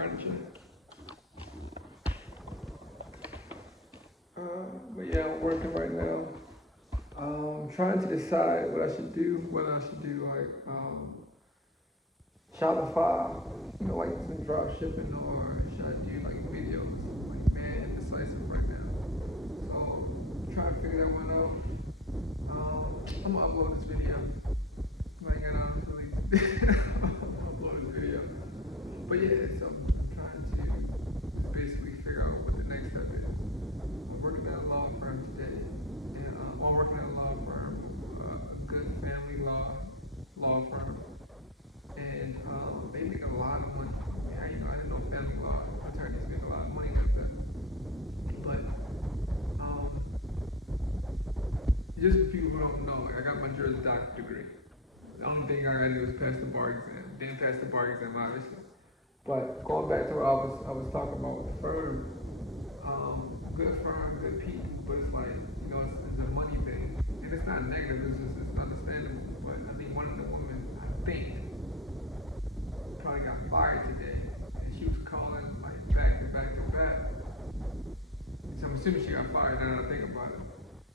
furniture. But yeah, I'm working right now. Trying to decide what I should do, whether I should do like Shopify, like some drop shipping, or should I do like videos, like man indecisive right now. So I'm trying to figure that one out. I'm gonna upload this video. Like, and honestly, upload this video. But yeah, so I'm trying to just basically figure out what the next step is. I'm working at a law firm today, and I'm working at a law firm, a good family law firm, and they make a lot of money. I didn't know family law attorneys make a lot of money like that, but just for people who don't know, I got my Juris Doctor degree. The only thing I gotta do is pass the bar exam. Didn't pass the bar exam, obviously. But going back to what I was talking about with the firm, good firm, good people, but it's like, it's a money thing. And it's not negative, it's understandable. But I think one of the women, I think, probably got fired today. And she was calling like back to back to back. So I'm assuming she got fired now that I think about it.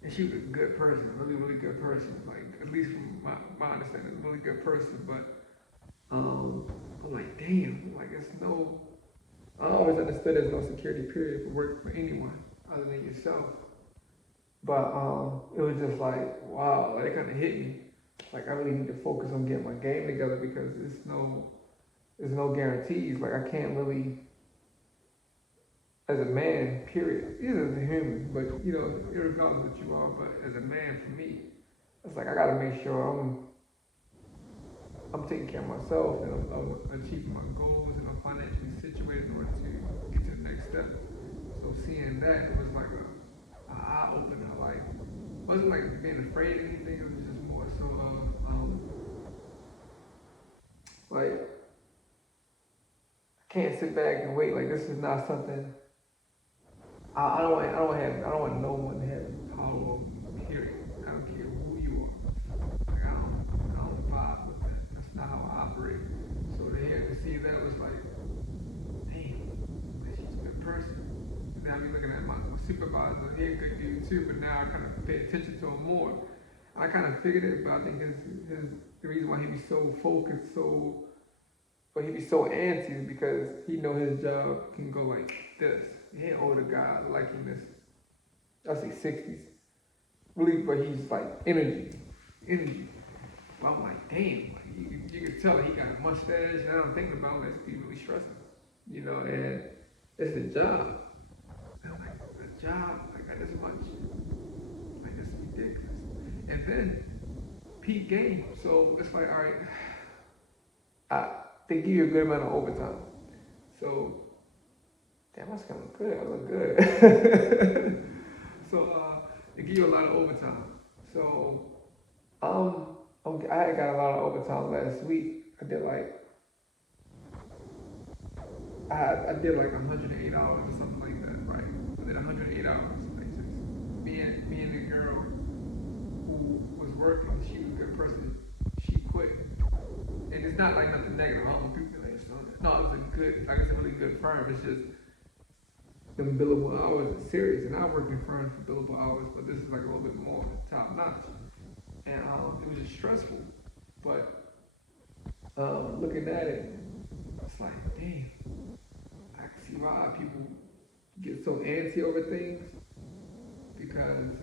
And she was a good person, really, really good person. Like, at least from my understanding, a really good person. But I'm like, damn, like it's no. I always understood there's no security period for work for anyone other than yourself. But it was just like, wow, like it kind of hit me. Like I really need to focus on getting my game together because there's no guarantees. Like I can't really, as a man, period, either as a human, but regardless of what you are, but as a man, for me, it's like I gotta make sure I'm taking care of myself and I'm achieving my goals and I'm financially situated in order to get to the next step. So seeing that, it was like a eye opener. Like it wasn't like being afraid of anything. It was just more so like I can't sit back and wait. Like this is not something. I don't want no one to have power over me. Period. I don't care who you are. Like I don't vibe with that. That's not how I operate. So to see that was like, damn, like she's a good person. And now I be looking at my supervisor. He's a good dude too, but now I kind of pay attention to him more. I kind of figured it, but I think the reason why he be so focused, but he be so antsy is because he know his job can go like this. He ain't older guy like in this, I say 60s. Really, but he's like energy. But I'm like, damn, like you can tell he got a mustache. And I'm thinking about let's be really stressing, and it's a job. And I'm like, a job, like got this much, like this is ridiculous. And then peak game, so it's like, all right, they give you a good amount of overtime. So, damn, that's kind of good. I look good. So they give you a lot of overtime. So I had got a lot of overtime last week. I did like 108 hours or something like that, right? I did 108 hours. Like just me and the girl who was working, she was a good person. She quit. And it's not like nothing negative. I don't want people to like no, it was a good, like it's a really good firm. It's just them billable hours is serious. And I worked in firms for billable hours, but this is like a little bit more top notch. And it was just stressful. But looking at it, it's like, damn, I can see why people get so antsy over things. Because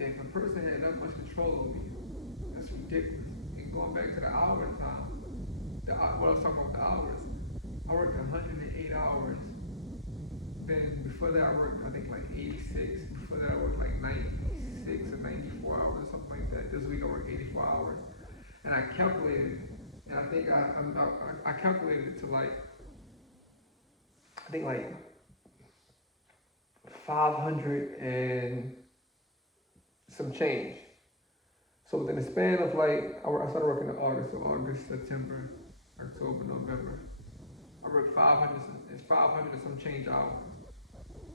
if a person had that much control over you, that's ridiculous. And going back to the hour time, what I was talking about the hours, I worked 108 hours. Then before that, I worked I think like 86. Before that, I worked like 96 or 94 hours or something like that. This week I worked 84 hours, and I calculated, and I think I calculated it to like I think like 500 and some change. So within the span of like I started working in August, so August, September, October, November. I worked 500 and some change hours.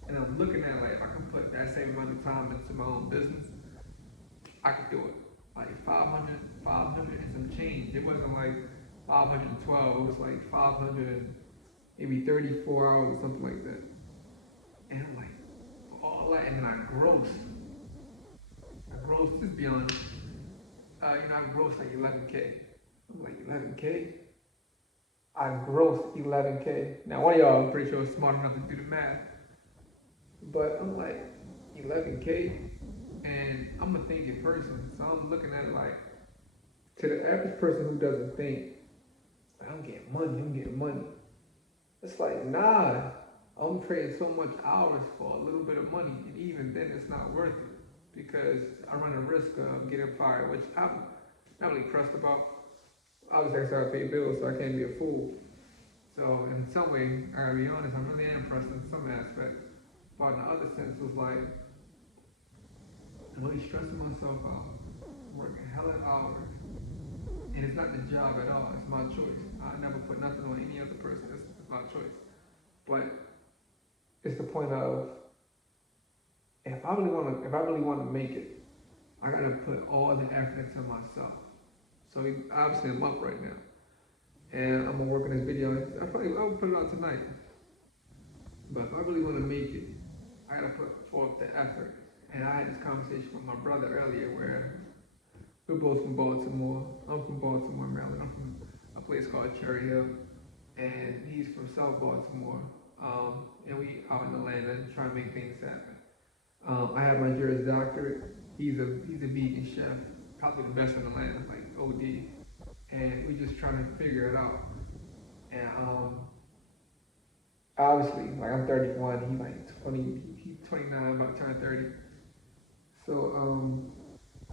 And I'm looking at like if I can put that same amount of time into my own business, I could do it. Like 500 and some change. It wasn't like 512, it was like 500 maybe 34 hours or something like that. And I'm like, for all that, and then I grossed, just be honest, I grossed like 11K. I'm like, 11K? I grossed 11K. Now, one of y'all, I'm pretty sure, is smart enough to do the math. But I'm like, 11K? And I'm a thinking person, so I'm looking at it like, to the average person who doesn't think, I'm getting money. It's like, nah, I'm trading so much hours for a little bit of money, and even then it's not worth it because I run a risk of getting fired, which I'm not really pressed about. Obviously, I gotta pay bills, so I can't be a fool. So in some way, I gotta be honest, I really am pressed in some aspect. But in the other sense, it was like, I'm really stressing myself out, working hella hours, and it's not the job at all, it's my choice. I never put nothing on any other person, it's my choice. But it's the point of, if I really want to make it, I gotta put all the effort into myself. So obviously I'm up right now, and I'm gonna work on this video. I'll put it out tonight. But if I really want to make it, I gotta put forth the effort. And I had this conversation with my brother earlier, where we're both from Baltimore. I'm from Baltimore, Maryland. I'm from a place called Cherry Hill, and he's from South Baltimore. And we out in Atlanta trying to make things happen. I have my Juris Doctorate. He's a vegan chef, probably the best in Atlanta, like OD. And we just trying to figure it out. And obviously, like I'm 31, he's like 20, he's 29, about to turn 30. So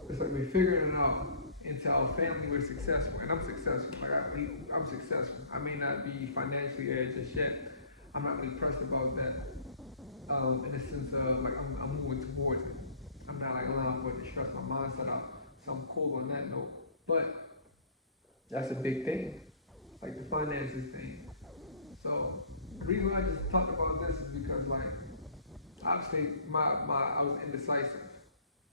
it's like we're figuring it out until our family we're successful, and I'm successful. Like I'm successful. I may not be financially there just yet. I'm not really pressed about that. In the sense of like I'm moving towards it. I'm not like allowing for it to stress my mindset out. So I'm cool on that note. But that's a big thing, like the finances thing. So the reason why I just talked about this is because like obviously I was indecisive.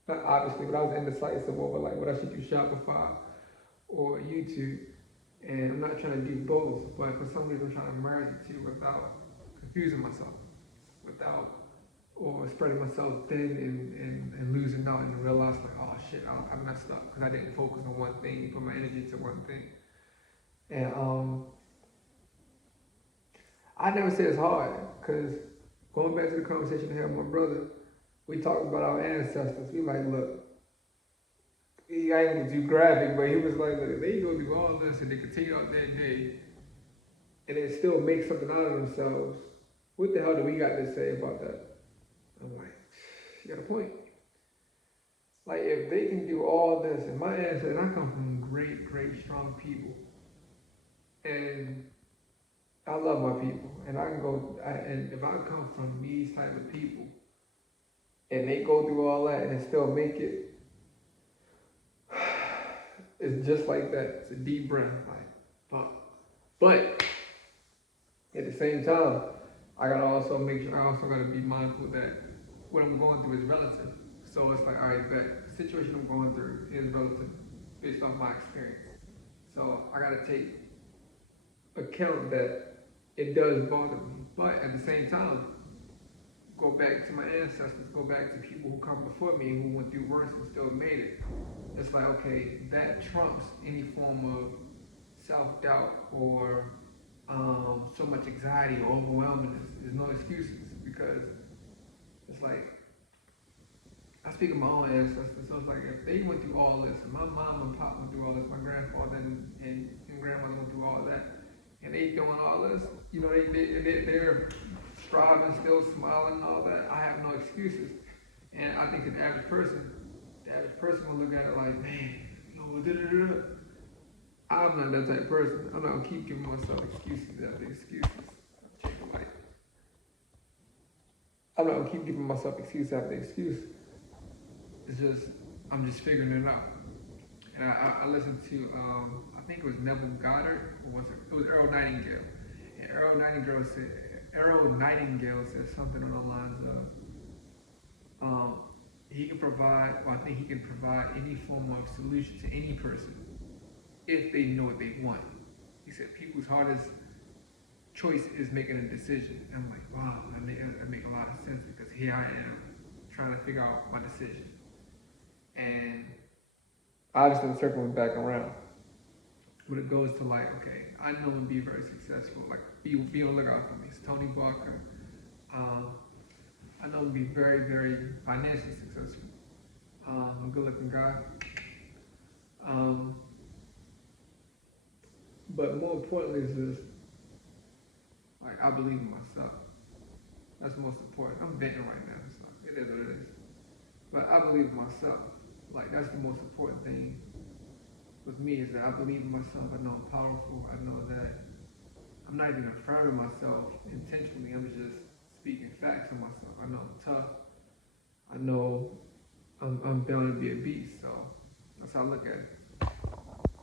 Not obviously, but I was indecisive over like what I should do, Shopify or YouTube. And I'm not trying to do both, but for some reason I'm trying to merge the two without confusing myself, or spreading myself thin and losing out and realize like, oh shit, I messed up because I didn't focus on one thing, put my energy to one thing. And I never say it's hard, because going back to the conversation I had with my brother, we talked about our ancestors. We like, look, I ain't gonna do graphic, but he was like, look, they go do all this and they continue out their day and they still make something out of themselves. What the hell do we got to say about that? I'm like, you got a point. Like, if they can do all this, and my ancestors, I come from great, great, strong people. And I love my people. And and if I come from these type of people, and they go through all that and still make it, it's just like that. It's a deep breath, like, fuck. But at the same time, I also gotta be mindful that what I'm going through is relative. So it's like, all right, the situation I'm going through is relative based off my experience. So I gotta take account that it does bother me. But at the same time, go back to my ancestors, go back to people who come before me who went through worse and still made it. It's like, okay, that trumps any form of self-doubt or so much anxiety or overwhelmingness. There's no excuses, because it's like, I speak of my own ancestors, so it's like if they went through all this, and my mom and pop went through all this, my grandfather and grandmother went through all that, and they doing all this, they're striving, still smiling and all that, I have no excuses. And I think the average person will look at it like, man, da-da-da-da. I'm not that type of person. I'm not gonna keep giving myself excuses after excuses. I'm not gonna keep giving myself excuse after excuse. It's just, I'm just figuring it out. And I listened to, I think it was Neville Goddard, or it was Earl Nightingale. And Earl Nightingale said something along the lines of, he can provide, or I think he can provide any form of solution to any person if they know what they want. He said people's hardest choice is making a decision. And I'm like, wow, that make a lot of sense because here I am trying to figure out my decision. And obviously, I'm circling back around. But it goes to like, okay, I know I'm gonna be very successful. Like, be on the lookout for me. It's Tony Barker. I know I'm gonna be very, very financially successful. I'm a good-looking guy. Um, but more importantly is this, like, I believe in myself. That's most important. I'm venting right now, so it is what it is. But I believe in myself. Like, that's the most important thing with me is that I believe in myself. I know I'm powerful. I know that I'm not even affirming myself intentionally. I'm just speaking facts of myself. I know I'm tough. I know I'm bound to be a beast. So that's how I look at it.